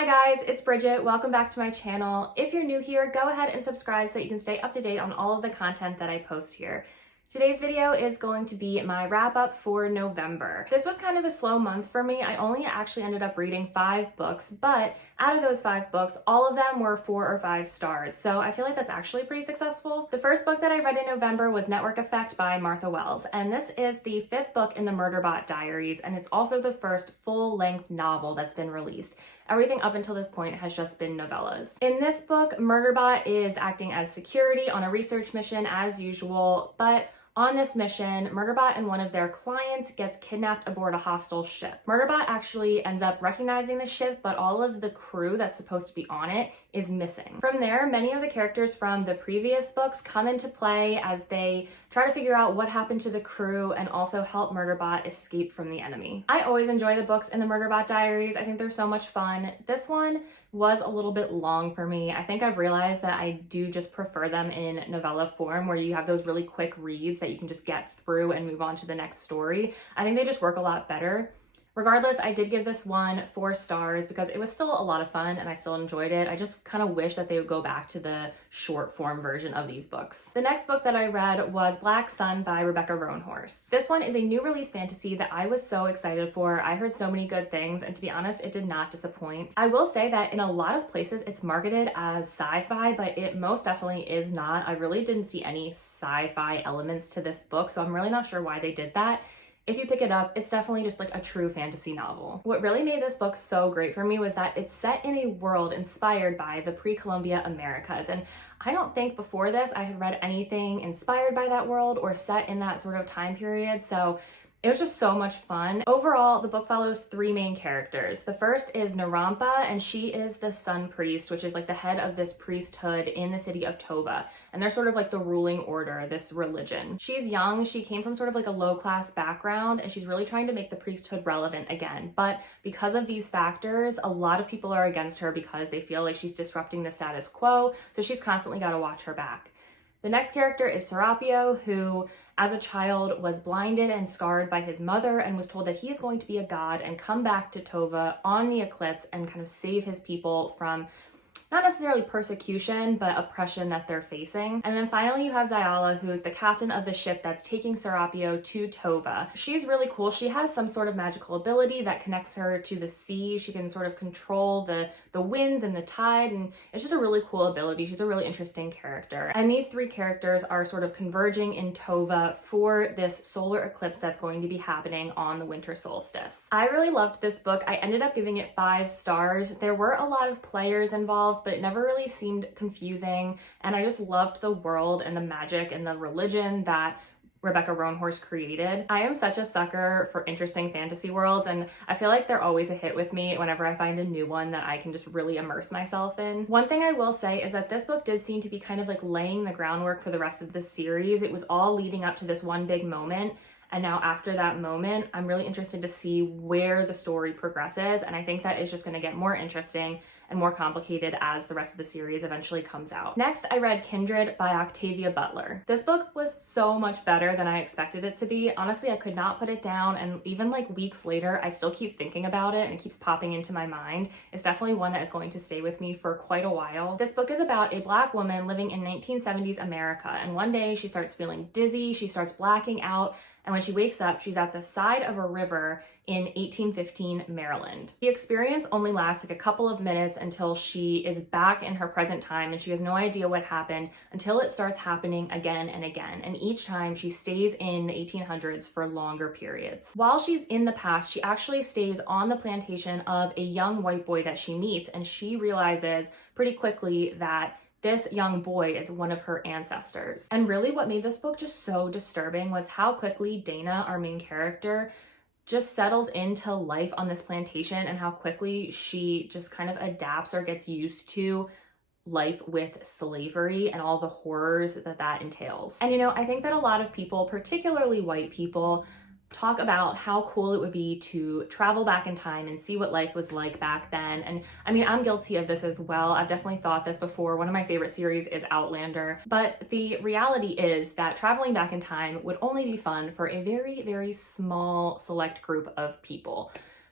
Hi guys, it's Bridget. Welcome back to my channel. If you're new here, go ahead and subscribe so you can stay up to date on all of the content that I post here. Today's video is going to be my wrap up for November. This was kind of a slow month for me. I only actually ended up reading 5 books, but out of those 5 books, all of them were 4 or 5 stars. So I feel like that's actually pretty successful. The first book that I read in November was Network Effect by Martha Wells. And this is the 5th book in the Murderbot Diaries. And it's also the first full-length novel that's been released. Everything up until this point has just been novellas. In this book, Murderbot is acting as security on a research mission as usual, but on this mission, Murderbot and one of their clients gets kidnapped aboard a hostile ship. Murderbot actually ends up recognizing the ship, but all of the crew that's supposed to be on it is missing. From there, many of the characters from the previous books come into play as they try to figure out what happened to the crew and also help Murderbot escape from the enemy. I always enjoy the books in the Murderbot Diaries. I think they're so much fun. This one was a little bit long for me. I think I've realized that I do just prefer them in novella form where you have those really quick reads that you can just get through and move on to the next story. I think they just work a lot better. Regardless, I did give this one 4 stars because it was still a lot of fun and I still enjoyed it. I just kind of wish that they would go back to the short form version of these books. The next book that I read was Black Sun by Rebecca Roanhorse. This one is a new release fantasy that I was so excited for. I heard so many good things and to be honest, it did not disappoint. I will say that in a lot of places it's marketed as sci-fi, but it most definitely is not. I really didn't see any sci-fi elements to this book, so I'm really not sure why they did that. If you pick it up, it's definitely just like a true fantasy novel. What really made this book so great for me was that it's set in a world inspired by the pre-Columbia Americas. And I don't think before this I had read anything inspired by that world or set in that sort of time period. So it was just so much fun. Overall, the book follows 3 main characters. The first is Narampa, and she is the sun priest, which is like the head of this priesthood in the city of Tova. And they're sort of like the ruling order, this religion. She's young, she came from sort of like a low-class background, and she's really trying to make the priesthood relevant again. But because of these factors, a lot of people are against her because they feel like she's disrupting the status quo, so she's constantly got to watch her back. The next character is Serapio, who as a child was blinded and scarred by his mother and was told that he is going to be a god and come back to Tova on the eclipse and kind of save his people from not necessarily persecution, but oppression that they're facing. And then finally you have Zyala, who is the captain of the ship that's taking Serapio to Tova. She's really cool. She has some sort of magical ability that connects her to the sea. She can sort of control the winds and the tide, and it's just a really cool ability. She's a really interesting character. And these 3 characters are sort of converging in Tova for this solar eclipse that's going to be happening on the winter solstice. I really loved this book. I ended up giving it 5 stars. There were a lot of players involved, but it never really seemed confusing, and I just loved the world and the magic and the religion that Rebecca Roanhorse created. I am such a sucker for interesting fantasy worlds, and I feel like they're always a hit with me whenever I find a new one that I can just really immerse myself in. One thing I will say is that this book did seem to be kind of like laying the groundwork for the rest of the series. It was all leading up to this one big moment, and now after that moment, I'm really interested to see where the story progresses, and I think that is just going to get more interesting and more complicated as the rest of the series eventually comes out. Next, I read Kindred by Octavia Butler. This book was so much better than I expected it to be. Honestly, I could not put it down, and even like weeks later, I still keep thinking about it and it keeps popping into my mind. It's definitely one that is going to stay with me for quite a while. This book is about a Black woman living in 1970s America, and one day she starts feeling dizzy, she starts blacking out, and when she wakes up, she's at the side of a river in 1815 Maryland. The experience only lasts like a couple of minutes until she is back in her present time and she has no idea what happened until it starts happening again and again. And each time she stays in the 1800s for longer periods. While she's in the past, she actually stays on the plantation of a young white boy that she meets, and she realizes pretty quickly that this young boy is one of her ancestors. And really what made this book just so disturbing was how quickly Dana, our main character, just settles into life on this plantation and how quickly she just kind of adapts or gets used to life with slavery and all the horrors that that entails. And you know, I think that a lot of people, particularly white people, talk about how cool it would be to travel back in time and see what life was like back then. And I mean, I'm guilty of this as well. I've definitely thought this before. One of my favorite series is Outlander. But the reality is that traveling back in time would only be fun for a very, very small select group of people.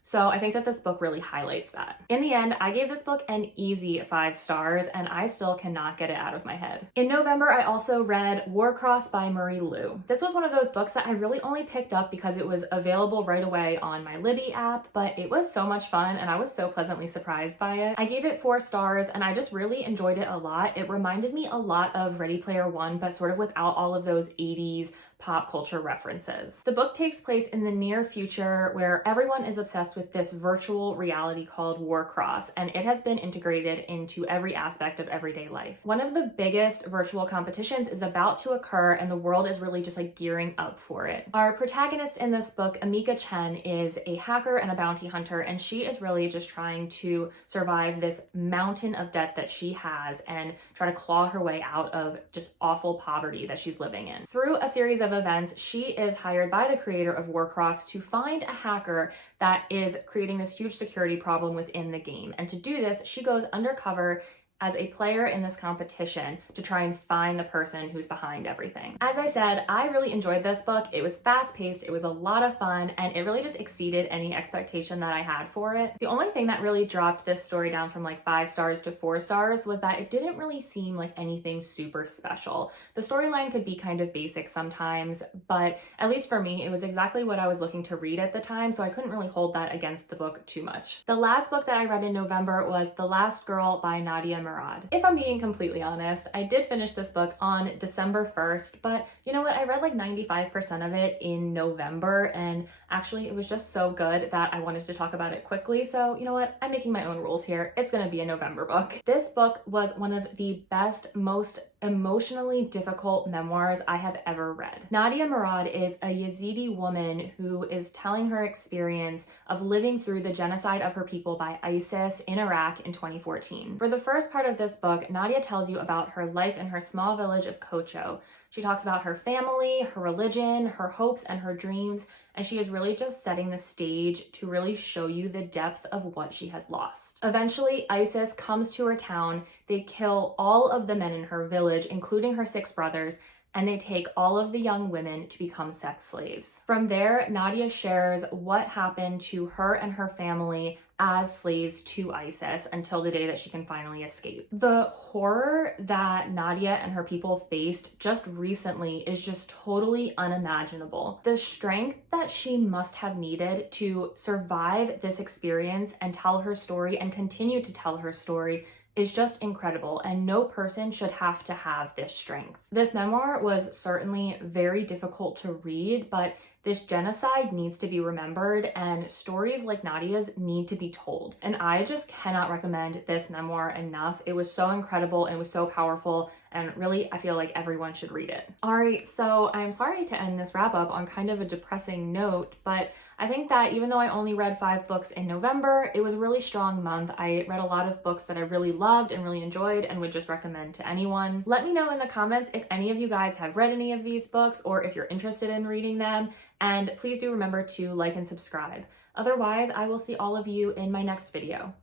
So I think that this book really highlights that. In the end, I gave this book an easy 5 stars, and I still cannot get it out of my head. In November, I also read Warcross by Marie Lu. This was one of those books that I really only picked up because it was available right away on my Libby app, but it was so much fun and I was so pleasantly surprised by it. I gave it 4 stars and I just really enjoyed it a lot. It reminded me a lot of Ready Player One, but sort of without all of those 80s pop culture references. The book takes place in the near future where everyone is obsessed with this virtual reality called Warcross, and it has been integrated into every aspect of everyday life. One of the biggest virtual competitions is about to occur and the world is really just like gearing up for it. Our protagonist in this book, Amika Chen, is a hacker and a bounty hunter, and she is really just trying to survive this mountain of debt that she has and try to claw her way out of just awful poverty that she's living in. Through a series of events, she is hired by the creator of Warcross to find a hacker that is creating this huge security problem within the game. And to do this, she goes undercover as a player in this competition to try and find the person who's behind everything. As I said, I really enjoyed this book. It was fast-paced, it was a lot of fun, and it really just exceeded any expectation that I had for it. The only thing that really dropped this story down from like 5 stars to 4 stars was that it didn't really seem like anything super special. The storyline could be kind of basic sometimes, but at least for me, it was exactly what I was looking to read at the time, so I couldn't really hold that against the book too much. The last book that I read in November was The Last Girl by Nadia. Murad. If I'm being completely honest, I did finish this book on December 1st, but you know what? I read like 95% of it in November, and actually it was just so good that I wanted to talk about it quickly. So you know what? I'm making my own rules here. It's gonna be a November book. This book was one of the best, most emotionally difficult memoirs I have ever read. Nadia Murad is a Yazidi woman who is telling her experience of living through the genocide of her people by ISIS in Iraq in 2014. For the first part of this book, Nadia tells you about her life in her small village of Kocho. She talks about her family, her religion, her hopes, and her dreams, and she is really just setting the stage to really show you the depth of what she has lost. Eventually, ISIS comes to her town, they kill all of the men in her village, including her 6 brothers, and they take all of the young women to become sex slaves. From there, Nadia shares what happened to her and her family as slaves to ISIS until the day that she can finally escape. The horror that Nadia and her people faced just recently is just totally unimaginable. The strength that she must have needed to survive this experience and tell her story and continue to tell her story is just incredible, and no person should have to have this strength. This memoir was certainly very difficult to read, but this genocide needs to be remembered and stories like Nadia's need to be told. And I just cannot recommend this memoir enough. It was so incredible and it was so powerful, and really I feel like everyone should read it. Alright, so I'm sorry to end this wrap up on kind of a depressing note, but I think that even though I only read 5 books in November, it was a really strong month. I read a lot of books that I really loved and really enjoyed and would just recommend to anyone. Let me know in the comments if any of you guys have read any of these books or if you're interested in reading them, and please do remember to like and subscribe. Otherwise, I will see all of you in my next video.